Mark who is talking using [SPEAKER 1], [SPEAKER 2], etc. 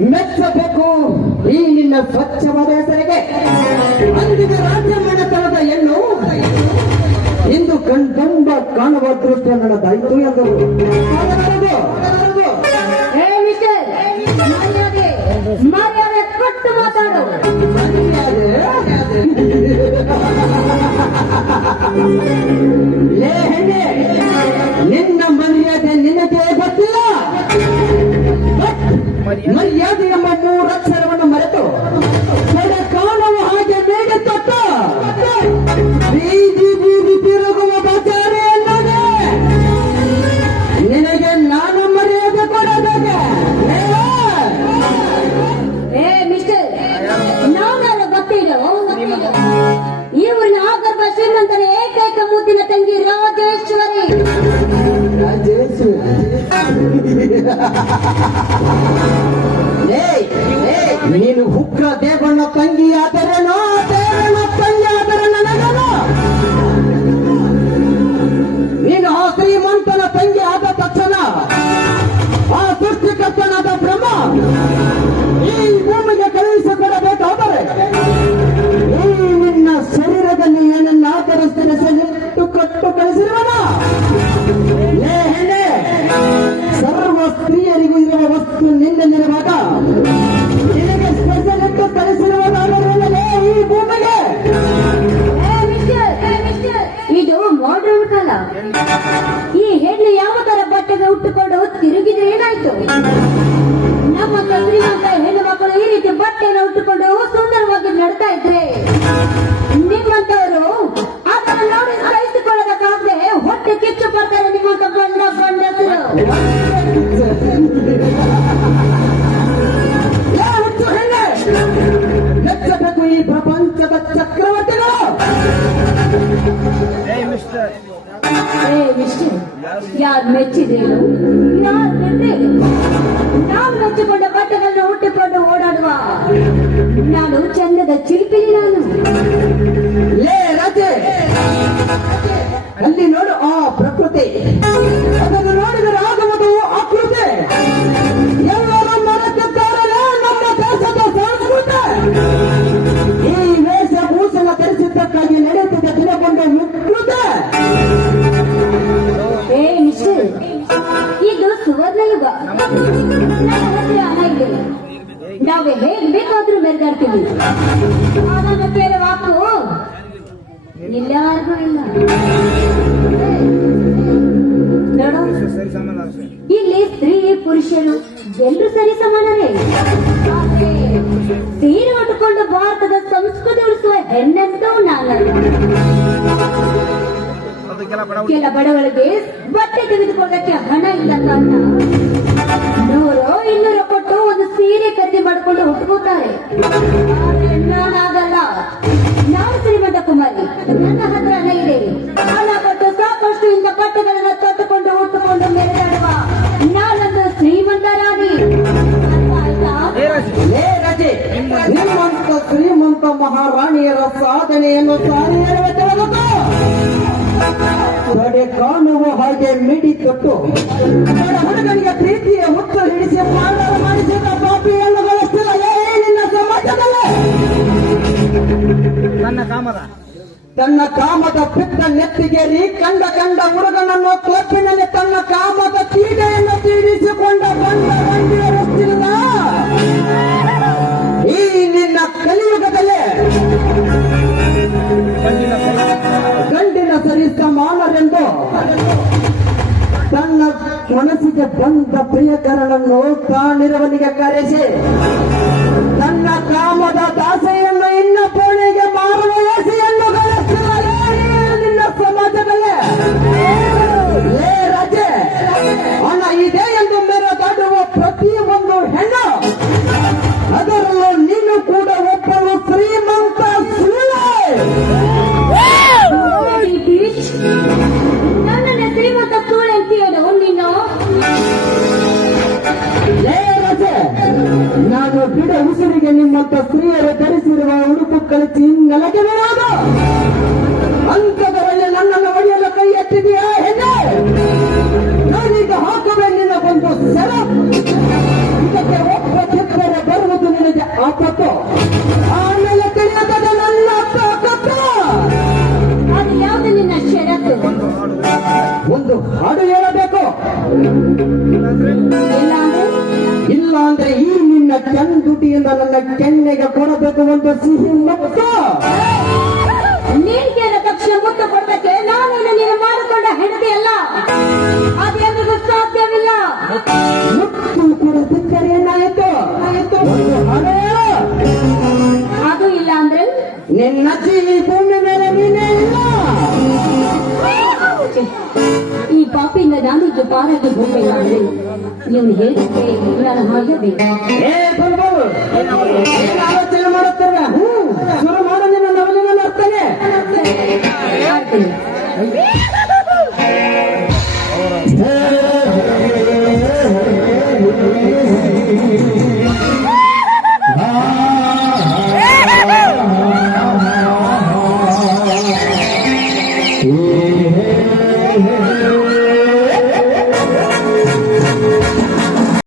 [SPEAKER 1] ಮೆಚ್ಚಬೇಕು. ಈ ನಿನ್ನ ಸ್ವಚ್ಛವಾದ ಹೆಸರಿಗೆ. ಅಂದಿನ ರಾಜ್ಯ ಮನೆತನದ ಹೆಣ್ಣು. ಇಂದು ಕಣ್ತುಂಬ ಕಾಣುವ ದೃಶ್ಯ ನಡೆದಾಯಿತು ಎಂದರು
[SPEAKER 2] ಕೊಟ್ಟು ಮಾತಾಡು.
[SPEAKER 1] ನೀನು ಹುಕ್ಕ ದೇವಣ್ಣ ತಂಗಿ ಆದರೇನೋ ದೇವಣ್ಣ ತಂಗಿ ಆದರೆ ನನಗೇನೋ ನೀನು ಆ ಶ್ರೀಮಂತನ ತಂಗಿ ಆದ ತಕ್ಷಣ, ಆ ಸೃಷ್ಟಿಕರ್ತನಾದ ಬ್ರಹ್ಮ
[SPEAKER 2] ಏನಾಯ್ತು ನಮ್ಮ ಶ್ರೀಮಂತ ಹೆಣ್ಣು ಮಕ್ಕಳು ಈ ರೀತಿ ಬಟ್ಟೆಯನ್ನು ಉಟ್ಟುಕೊಂಡು ಸುಂದರವಾಗಿ ನಡ್ತಾ ಇದ್ರೆ ನಿಮ್ಮಂತವರು ಅದನ್ನ ನೋಡಿ ಸಹಿಸಿಕೊಳ್ಳೋದಕ್ಕಾಗದೆ ಹೊಟ್ಟೆ ಕಿಚ್ಚು ಬರ್ತಾರೆ ನಿಮ್ಮಂತ ಗಂಡ ಗಂಡಸರು. ಏ ಮಿಸ್ಟರ್ ಯಾರು ಮೆಚ್ಚಿದೇನು ಯಾರು ಮೆಚ್ಚಿದೆ ನಾವು ಮೆಚ್ಚಿಕೊಂಡ ಬಟ್ಟೆಗಳನ್ನ ಹುಟ್ಟಿಕೊಂಡು ಓಡಾಡುವ ನಾನು ಚಂದದ ಚಿಲಿಪಿಲಿ ನಾನು ನಾವು ಹೇಗ್ ಬೇಕಾದ್ರೂ ಮೆರೆದಾಡ್ತೀವಿ ಅದನ್ನು ಕೇಳುವ ಇಲ್ಲ. ಇಲ್ಲಿ ಸ್ತ್ರೀ, ಪುರುಷರು ಎಲ್ಲರೂ ಸರಿ ಆದ್ರೆ ಸೀರೆ ಉಟ್ಕೊಂಡು ಭಾರತದ ಸಂಸ್ಕೃತಿ ಉಳಿಸುವ ಹೆಣ್ಣಂತೂ ನಾನಲ್ಲ. ಕೆಲ ಬಡವಳಿಗೆ ಬಟ್ಟೆ ತೆಗೆದುಕೊಳ್ಳಕ್ಕೆ ಹಣ ಇಲ್ಲ ಕಾರಣ ನೂರು ಇನ್ನೂರು ಕೊಟ್ಟು ಒಂದು ಸೀರೆ ಖರೀದಿ ಮಾಡಿಕೊಂಡು ಆದ್ರೆ ನಾನಾಗಲ್ಲ ನಾನು ಶ್ರೀಮಂತ ಕುಮಾರಿ? ನನ್ನ ಹತ್ರ ಹಣ ಇದೆ. ಹಣ ಕೊಟ್ಟು ಸಾಕಷ್ಟು ಇಂಥ ಬಟ್ಟೆಗಳನ್ನ ತೊಟ್ಟುಕೊಂಡು ಹುಟ್ಟುಕೊಂಡು ಮೆರೆದಾಡುವ ನಾನೊಂದು ಶ್ರೀಮಂತ ರಾಣಿ
[SPEAKER 1] ನಿಮ್ಮಂತ ಶ್ರೀಮಂತ ಮಹಾರಾಣಿಯರ ಸಾಧನೆಯನ್ನು ಸಾರಿ ಕಾಣುವ ಹಾಗೆ ಮಿಡಿ ತೊಟ್ಟು. ತನ್ನ ಕಾಮದ ಪಿತ್ತ ನೆತ್ತಿಗೇರಿ ಕಂಡ ಕಂಡ ಹುಡುಗನನ್ನು ಕ್ಲಬ್ಬಿನಲ್ಲಿ ತನ್ನ ಕಾಮದ ಕೀಡೆಯನ್ನು ತೀರಿಸಿಕೊಂಡ ಬಂದ ಬಂದಿಯ ರಸ್ತಿಲ್ಲ ಈ ನಿನ್ನ ಕಲಿಯುಗದಲ್ಲೇ ಗಂಡಿನ ಸರಿ ಸಮಾನರೆಂದು ತನ್ನ ಮನಸ್ಸಿಗೆ ಬಂದ ಪ್ರಿಯಕರನನ್ನು ತಾನಿರುವನಿಗೆ ಕರೆಸಿ. ಗಿಡ ಉಸಿರಿಗೆ ನಿಮ್ಮಂತ ಸ್ತ್ರೀಯರು ಧರಿಸಿರುವ ಉಡುಪು ಕಲಿಸಿ ನೆಲಕ್ಕೆ ಬರೋದು ಅಂತದವರೇ ನನ್ನನ್ನು ಒಡೆಯಲು ಕೈ ಎತ್ತಿದೆಯಾ ಹೆಣ್ಣೆ! ನಾನೀಗ ಹಾಕುವೆ ನಿನಗೊಂದು ಸರ? ಇದಕ್ಕೆ ಒಬ್ಬ ಚಿತ್ರ ಬರುವುದು ನಿನಗೆ ಆಪತ್ತು. ಆಮೇಲೆ ತಿಳಿಯದ ನನ್ನ
[SPEAKER 2] ಅದು ಯಾವುದು ನಿನ್ನ ಶರತ್ತು?
[SPEAKER 1] ಒಂದು ಹಾಡು ಹೇಳಬೇಕು. ಇಲ್ಲ ಅಂದ್ರೆ ಈ ನಿನ್ನ ಚಂದ ಕೆಂದುಟಿಯಿಂದ ನನ್ನ ಕೆನ್ನೆಗೆ ಕೊಡಬೇಕು ಒಂದು ಸಿಹಿ ಮುಕ್ತ.
[SPEAKER 2] ನಿನ್ಗೇನ ತಕ್ಷಣ ಮುತ್ತು ನಾನು ನೀನು ಮಾಡಿಕೊಂಡ ಹೆಂಡತಿ ಅಲ್ಲ. ಅದೇನು ಸಾಧ್ಯವಿಲ್ಲ.
[SPEAKER 1] ಮುತ್ತು ಕೊಡದಿದ್ದರೆ ಏನಾಯ್ತು? ಆಯಿತು
[SPEAKER 2] ಅದು ಇಲ್ಲ ಅಂದ್ರೆ?
[SPEAKER 1] ನಿನ್ನ ಜೀವಿ ಭೂಮಿ
[SPEAKER 2] ಈ ಪಾಪಿ ನಾನು ಪಾರಾಗಿ ಹೋಗಬೇಕಾದ್ರೆ ನೀವು ಹೇಳಿದ್ರೆ ನಾನು
[SPEAKER 1] ಏನ್ ಆಲೋಚನೆ ಶುರು